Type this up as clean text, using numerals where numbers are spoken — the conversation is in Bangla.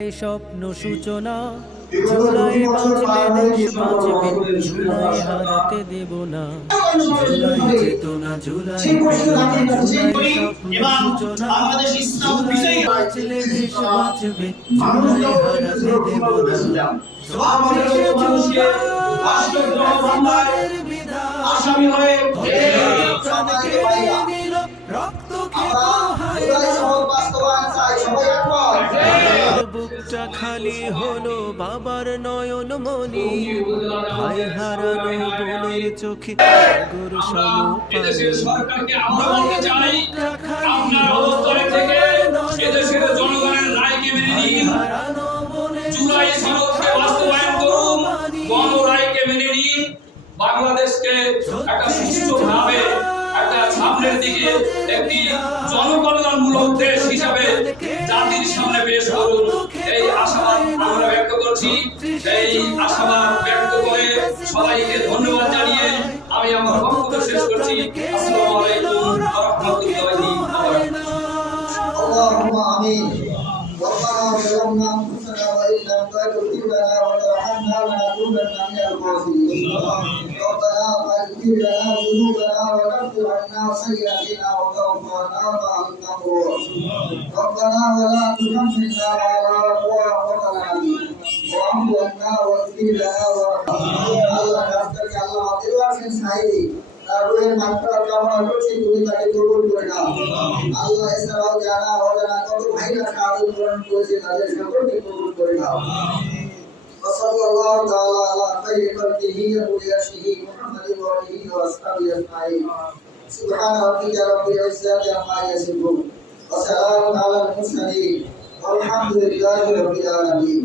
স্বপ্ন সূচনা জুলাই বাঁচলে দেশ বাঁচবে, জুলাই হারাতে দেব না। জুলাই চেতনা, জুলাই প্রেরণা, জুলাই স্বপ্ন সূচনা, জুলাই বাঁচলে দেশ বাঁচবে, জুলাই হারাতে দেব না। চব্বিশে জুলাই বিধান আসামি হয়ে প্রাণ কেড়ে নিল, রক্ত খেত বুকটা খালি হলো বাবার নয়ন মনি, ভাই হারানো বোনের চোখে সাগর সরকারকে আমরা বলতে চাই, আপনার অবতরে থেকে এদেশের জনগণের রায়কে মেনে নিন, জুলাই সনদকে বাস্তবায়ন করুন, গণরায়কে মেনে নিন, বাংলাদেশকে একটা সুষ্ঠুভাবে একটা সামনের দিকে একটি জনকল্যাণমূলক দেশ হিসাবে জাতির সামনে পেশ করুন। এই আশাবাদ আমরা ব্যক্ত করছি। এই আশাবাদ ব্যক্ত করে সবাইকে ধন্যবাদ জানিয়ে আমি আমার বক্তব্য শেষ করছি। আসসালামু আলাইকুম ওয়া রাহমাতুল্লাহি ওয়া বারাকাতুহু। اللهم آمين. ربنا ظلمنا أنفسنا وإن لم تغفر لنا وترحمنا لنكونن من الخاسرين. ربنا فاغفر لنا ذنوبنا وكفر عنا سيئاتنا وتوفنا مع الأبرار. ربنا ولا تحملنا ما لا طاقة لنا به واعف عنا واغفر لنا وارحمنا. الله يغفر الله আদিবাসী সাইদি রুহের মাত্রা কামনা করছি, তুমি তাকে কবুল করে নাও। আল্লাহ এছাড়াও জানা অজানা কত ভাইরা শাহাদাত বরণ করেছে, তাদের সকলকে কবুল করে নাও। সাল্লাল্লাহু তাআলা আলা খায়রি খালকিহি ওয়া ইয়াশিহি মুহাম্মাদিন ওয়া আলিহি ওয়া আসহাবিহি আজমাইন। সুবহান রাব্বিকা রাব্বিল ইজ্জাতি আম্মা ইয়াসিফুন ওয়া সালামুন আলাল মুরসালিন ওয়ালহামদুলিল্লাহি রাব্বিল আলামিন।